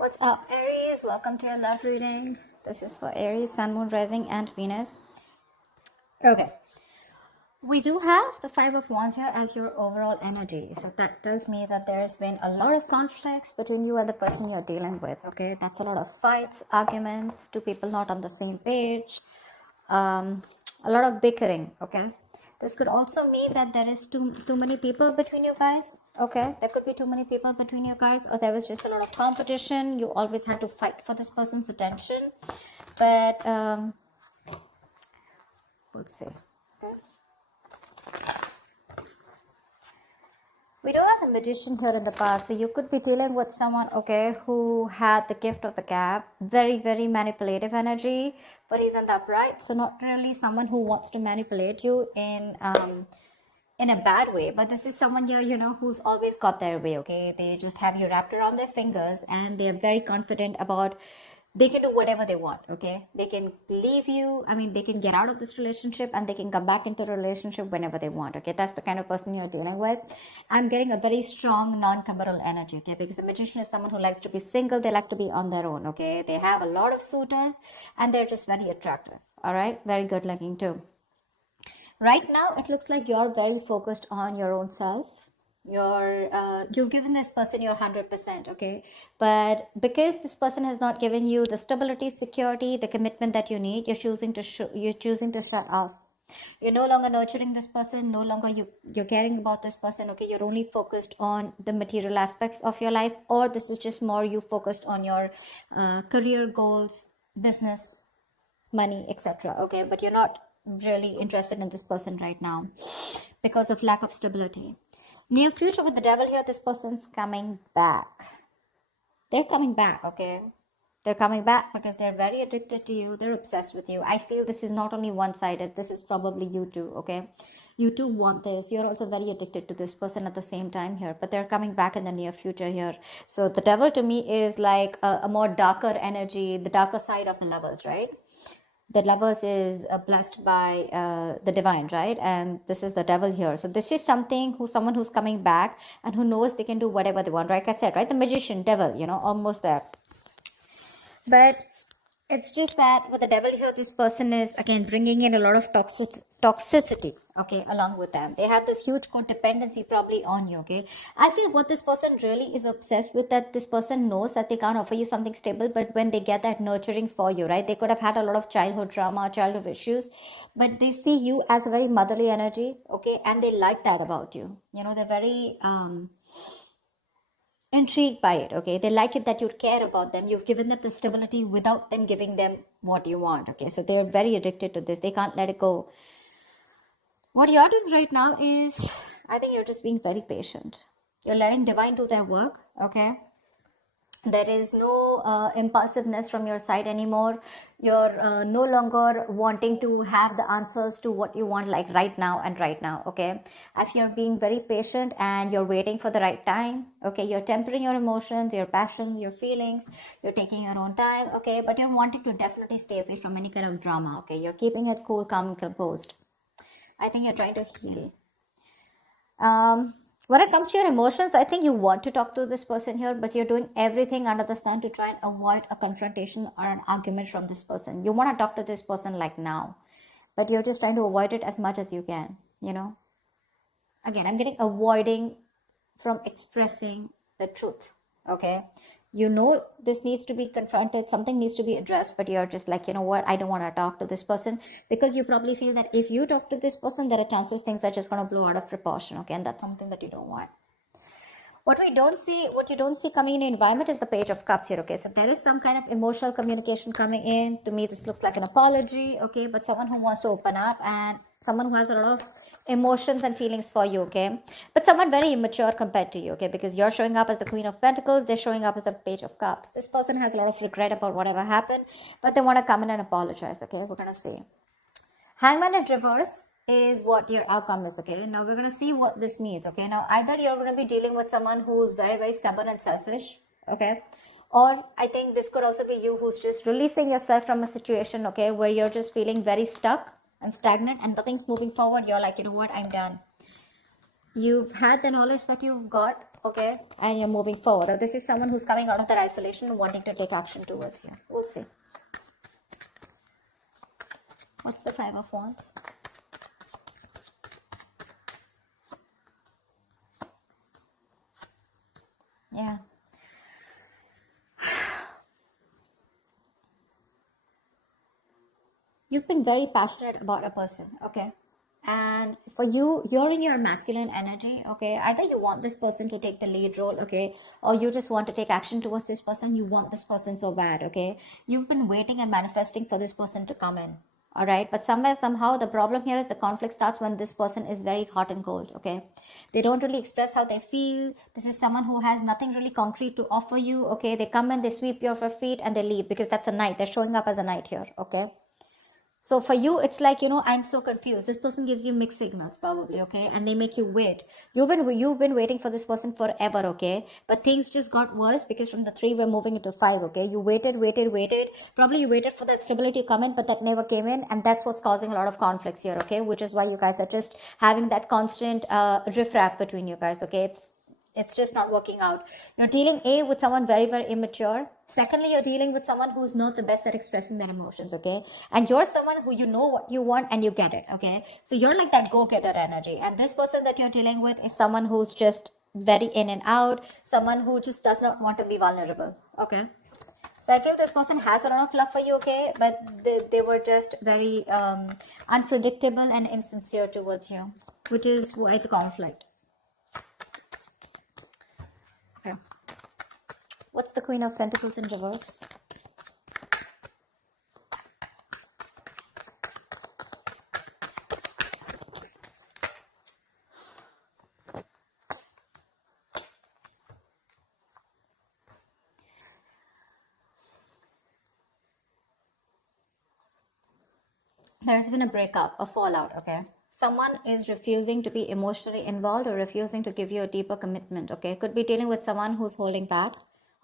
What's up, Aries? Welcome to your love reading. This is for Aries, Sun, Moon, Rising, and Venus. Okay, we do have the Five of Wands here as your overall energy. So that tells me that there's been a lot of conflicts between you and the person you're dealing with. Okay, that's a lot of fights, arguments, two people not on the same page, a lot of bickering. Okay, this could also mean that there is too many people between you guys. Okay, there could be too many people between you guys, or there was just a lot of competition. You always had to fight for this person's attention. But let's see. We do have a magician here in the past, so you could be dealing with someone, okay, who had the gift of the gab, very, very manipulative energy, but he's in the upright, so not really someone who wants to manipulate you in a bad way, but this is someone here, you know, who's always got their way, okay? They just have you wrapped around their fingers, and they're very confident about they can do whatever they want, okay? They can leave you, they can get out of this relationship and they can come back into a relationship whenever they want, okay? That's the kind of person you're dealing with. I'm getting a very strong non-committal energy, okay? Because the magician is someone who likes to be single. They like to be on their own, okay? They have a lot of suitors and they're just very attractive, all right? Very good looking too. Right now, it looks like you're very focused on your own self. You've given this person your 100%, okay? But because this person has not given you the stability, security, the commitment that you need, you're choosing to shut off. You're no longer nurturing this person. No longer you're caring about this person, okay? You're only focused on the material aspects of your life, or this is just more you focused on your career goals, business, money, etc. Okay, but you're not really interested in this person right now because of lack of stability. Near future with the devil here, this person's coming back. They're coming back, okay? They're coming back because they're very addicted to you. They're obsessed with you. I feel this is not only one-sided. This is probably you too, okay? You too want this. You're also very addicted to this person at the same time here. But they're coming back in the near future here. So the devil to me is like a more darker energy, the darker side of the lovers, right? The lovers is blessed by the divine, right? And this is the devil here. So this is someone who's coming back and who knows they can do whatever they want. Like I said, right? The magician, devil, you know, almost there. But it's just that with the devil here, this person is again bringing in a lot of toxicity, okay, along with them. They have this huge codependency probably on you, okay? I feel what this person really is obsessed with, that this person knows that they can't offer you something stable, but when they get that nurturing for you, right? They could have had a lot of childhood trauma, childhood issues, but they see you as a very motherly energy, okay? And they like that about you. You know, they're very intrigued by it, okay? They like it that you care about them. You've given them the stability without them giving them what you want, okay? So they're very addicted to this. They can't let it go. What you're doing right now is, I think you're just being very patient. You're letting divine do their work, okay? There is no impulsiveness from your side anymore. You're no longer wanting to have the answers to what you want, like right now, okay? If you're being very patient and you're waiting for the right time, okay? You're tempering your emotions, your passions, your feelings. You're taking your own time, okay? But you're wanting to definitely stay away from any kind of drama, okay? You're keeping it cool, calm, and composed. I think you're trying to heal. When it comes to your emotions, I think you want to talk to this person here, but you're doing everything under the sun to try and avoid a confrontation or an argument from this person. You want to talk to this person like now, but you're just trying to avoid it as much as you can, you know. Again, I'm getting avoiding from expressing the truth, okay? You know this needs to be confronted, something needs to be addressed, but you're just like, you know what, I don't want to talk to this person, because you probably feel that if you talk to this person, there are chances things are just going to blow out of proportion, okay? And that's something that you don't want. What you don't see coming in the environment is the Page of Cups here, okay? So there is some kind of emotional communication coming in. To me, this looks like an apology, okay? But someone who wants to open up, and someone who has a lot of emotions and feelings for you, okay? But someone very immature compared to you, okay? Because you're showing up as the Queen of Pentacles, they're showing up as the Page of Cups. This person has a lot of regret about whatever happened, but they want to come in and apologize, okay? We're going to see. Hangman in reverse is what your outcome is, okay? Now we're going to see what this means, okay? Now either you're going to be dealing with someone who's very, very stubborn and selfish, okay? Or I think this could also be you who's just releasing yourself from a situation, okay, where you're just feeling very stuck and stagnant and nothing's moving forward. You're like, you know what, I'm done. You've had the knowledge that you've got okay, and you're moving forward. Or this is someone who's coming out of that isolation and wanting to take action towards you. We'll see. What's the Five of Wands? Yeah. You've been very passionate about a person, okay? And for you, you're in your masculine energy, okay? Either you want this person to take the lead role, okay? Or you just want to take action towards this person. You want this person so bad, okay? You've been waiting and manifesting for this person to come in, all right? But somewhere, somehow, the problem here is the conflict starts when this person is very hot and cold, okay? They don't really express how they feel. This is someone who has nothing really concrete to offer you, okay? They come in, they sweep your feet, and they leave because that's a knight. They're showing up as a knight here, okay? So for you, it's like, I'm so confused. This person gives you mixed signals, probably, okay? And they make you wait. You've been waiting for this person forever, okay? But things just got worse because from the 3, we're moving into 5, okay? You waited. Probably you waited for that stability to come in, but that never came in. And that's what's causing a lot of conflicts here, okay? Which is why you guys are just having that constant riffraff between you guys, okay? It's just not working out. You're dealing with someone very, very immature. Secondly, you're dealing with someone who's not the best at expressing their emotions, okay? And you're someone who you know what you want and you get it, okay? So you're like that go-getter energy. And this person that you're dealing with is someone who's just very in and out, someone who just does not want to be vulnerable, okay? So I feel this person has a lot of love for you, okay? But they were just very unpredictable and insincere towards you, which is why the conflict. Okay. What's the Queen of Pentacles in reverse? There's been a breakup, a fallout, okay? Someone is refusing to be emotionally involved or refusing to give you a deeper commitment, okay? Could be dealing with someone who's holding back,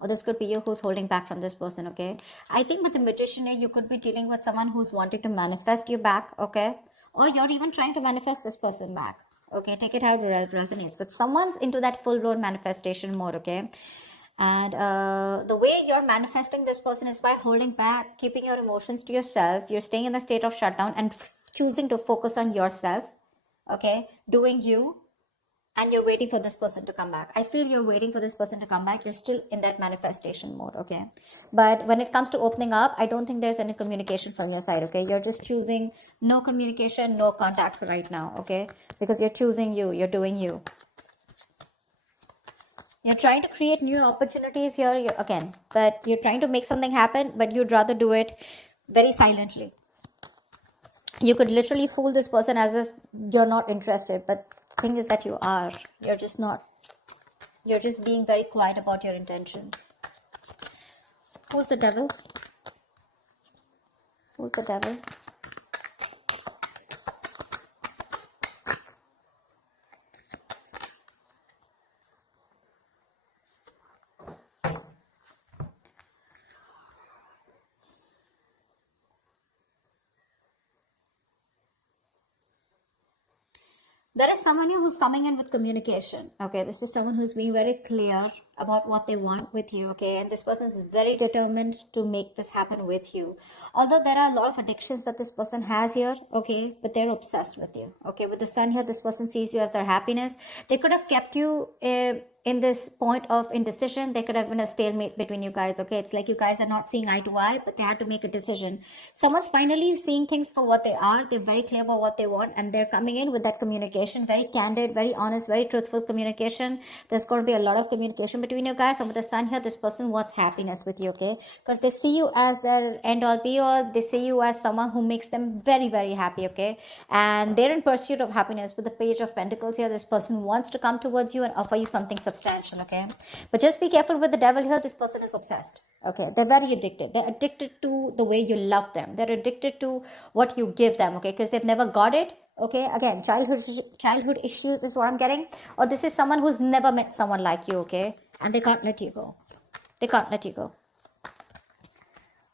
or this could be you who's holding back from this person, okay? I think with the Magician here, you could be dealing with someone who's wanting to manifest you back, okay? Or you're even trying to manifest this person back, okay? Take it how it resonates. But someone's into that full-blown manifestation mode, okay? And the way you're manifesting this person is by holding back, keeping your emotions to yourself. You're staying in the state of shutdown and choosing to focus on yourself, okay? Doing you. And you're waiting for this person to come back. I feel you're waiting for this person to come back. You're still in that manifestation mode, okay? But when it comes to opening up, I don't think there's any communication from your side, okay? You're just choosing no communication, no contact right now, okay? Because you're choosing you. You're doing you. You're trying to create new opportunities here again, but you're trying to make something happen, but you'd rather do it very silently. You could literally fool this person as if you're not interested, but the thing is that you are. You're just not. You're just being very quiet about your intentions. Who's the devil? Who's the devil? There is someone who's coming in with communication, okay? This is someone who's being very clear about what they want with you, okay? And this person is very determined to make this happen with you. Although there are a lot of addictions that this person has here, okay? But they're obsessed with you, okay? With the sun here, this person sees you as their happiness. They could have kept you in this point of indecision. There could have been a stalemate between you guys, okay? It's like you guys are not seeing eye to eye, but they had to make a decision. Someone's finally seeing things for what they are. They're very clear about what they want, and they're coming in with that communication, very candid, very honest, very truthful communication. There's going to be a lot of communication between you guys. And with the sun here, this person wants happiness with you, okay? Because they see you as their end all be all. They see you as someone who makes them very, very happy, okay? And they're in pursuit of happiness. With the Page of Pentacles here, this person wants to come towards you and offer you something substantial, okay? But just be careful with the devil here. This person is obsessed, okay? They're very addicted. They're addicted to the way you love them. They're addicted to what you give them, okay? Because they've never got it, okay? Again, childhood issues is what I'm getting. Or this is someone who's never met someone like you, okay? And they can't let you go. They can't let you go.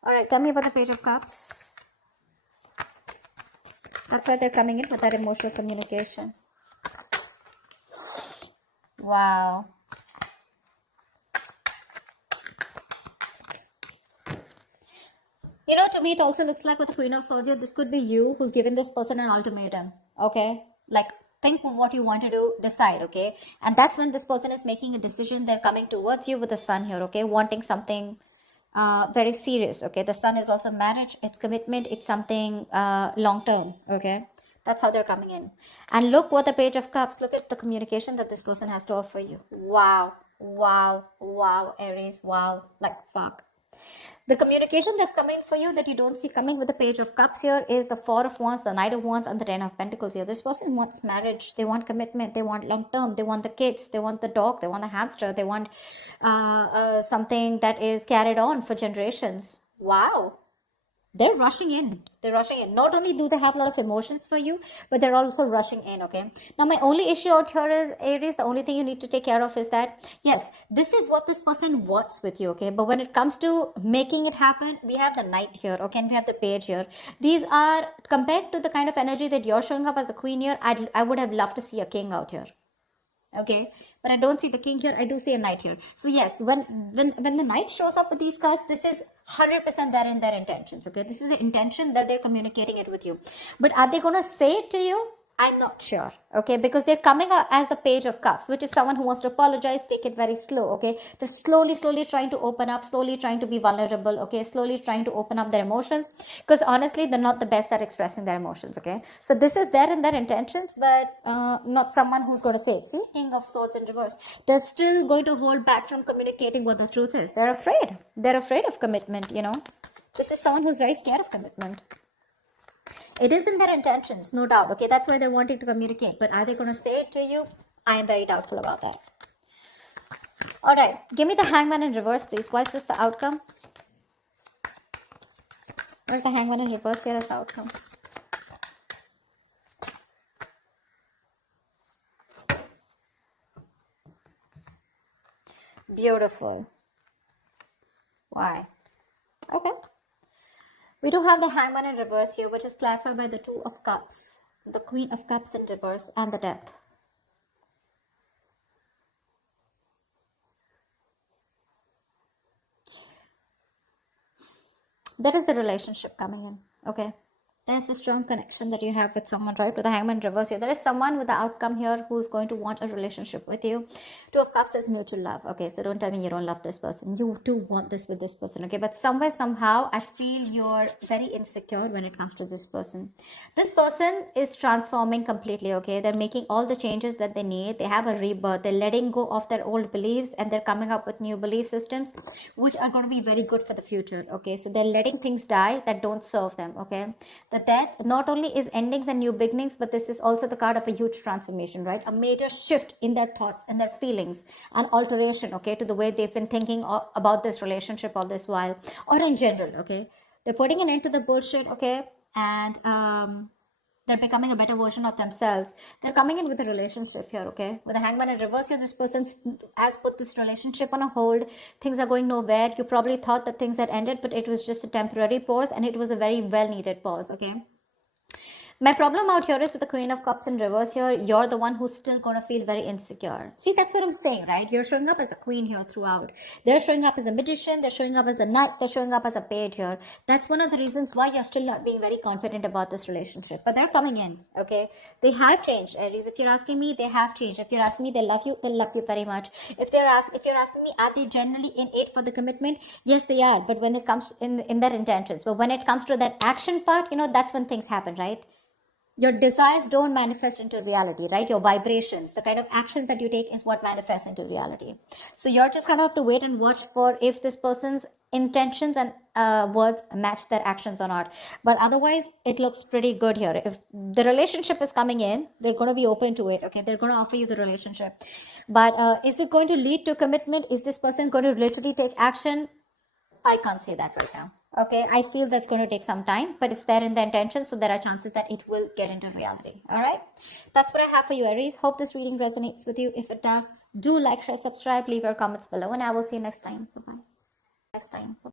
All right, tell me about the Page of Cups. That's why they're coming in with that emotional communication. Wow. You know, to me, it also looks like with the Queen of Swords here, this could be you who's given this person an ultimatum, okay? Like, think of what you want to do, decide, okay? And that's when this person is making a decision. They're coming towards you with the sun here, okay? Wanting something very serious, okay? The sun is also marriage, it's commitment, it's something long-term, okay? That's how they're coming in. And look what the Page of Cups, look at the communication that this person has to offer you. Wow, wow, wow, Aries, wow, like fuck. The communication that's coming for you that you don't see coming with the Page of Cups here is the Four of Wands, the Knight of Wands, and the Ten of Pentacles here. This person wants marriage. They want commitment. They want long term. They want the kids. They want the dog. They want the hamster. They want something that is carried on for generations. Wow. They're rushing in. They're rushing in. Not only do they have a lot of emotions for you, but they're also rushing in, okay? Now, my only issue out here is, Aries, the only thing you need to take care of is that, yes, this is what this person wants with you, okay? But when it comes to making it happen, we have the Knight here, okay? And we have the Page here. These are, compared to the kind of energy that you're showing up as the Queen here, I would have loved to see a King out here. Okay, but I don't see the King here. I do see a Knight here. So yes, when the Knight shows up with these cards, this is 100% there in their intentions. Okay, this is the intention that they're communicating it with you. But are they going to say it to you? I'm not sure, okay, because they're coming out as the Page of Cups, which is someone who wants to apologize, take it very slow, okay. They're slowly trying to open up, slowly trying to be vulnerable, okay, slowly trying to open up their emotions, because honestly, they're not the best at expressing their emotions, okay. So this is there in their intentions, but not someone who's going to say it. See, King of Swords in reverse. They're still going to hold back from communicating what the truth is. They're afraid. They're afraid of commitment, you know. This is someone who's very scared of commitment. It is in their intentions, no doubt, okay? That's why they're wanting to communicate. But are they going to say it to you? I am very doubtful about that. All right. Give me the Hangman in reverse, please. Why is this the outcome? Where's the Hangman in reverse here as the outcome? Beautiful. Why? Okay. We do have the Hangman in reverse here, which is clarified by the Two of Cups, the Queen of Cups in reverse, and the Death. There is the relationship coming in, okay? There's a strong connection that you have with someone, right? With the Hangman reverse here, there is someone with the outcome here who's going to want a relationship with you. Two of Cups is mutual love, okay? So don't tell me you don't love this person. You do want this with this person, okay? But somewhere, somehow, I feel you're very insecure when it comes to this person. This person is transforming completely, okay? They're making all the changes that they need. They have a rebirth. They're letting go of their old beliefs, and they're coming up with new belief systems, which are going to be very good for the future, okay? So they're letting things die that don't serve them, okay? The Death not only is endings and new beginnings, but this is also the card of a huge transformation, right? A major shift in their thoughts and their feelings, an alteration, okay, to the way they've been thinking about this relationship all this while, or in general, okay? They're putting an end to the bullshit, okay? And they're becoming a better version of themselves. They're coming in with a relationship here, okay? With the Hangman in reverse here, this person has put this relationship on a hold. Things are going nowhere. You probably thought that things had ended, but it was just a temporary pause, and it was a very well-needed pause, okay? My problem out here is with the Queen of Cups in reverse here, you're the one who's still going to feel very insecure. See, that's what I'm saying, right? You're showing up as a queen here throughout. They're showing up as a magician. They're showing up as the knight. They're showing up as a page here. That's one of the reasons why you're still not being very confident about this relationship. But they're coming in, okay? They have changed, Aries. If you're asking me, they have changed. If you're asking me, they love you very much. If you're asking me, are they generally innate for the commitment? Yes, they are. But when it comes in their intentions, but when it comes to that action part, you know, that's when things happen, right? Your desires don't manifest into reality, right? Your vibrations, the kind of actions that you take is what manifests into reality. So you're just going to have to wait and watch for if this person's intentions and words match their actions or not. But otherwise, it looks pretty good here. If the relationship is coming in, they're going to be open to it, okay? They're going to offer you the relationship. But is it going to lead to commitment? Is this person going to literally take action? I can't say that right now. Okay, I feel that's going to take some time, but it's there in the intention, so there are chances that it will get into reality. All right, that's what I have for you, Aries. Hope this reading resonates with you. If it does, do like, share, subscribe, leave your comments below, and I will see you next time. Bye-bye.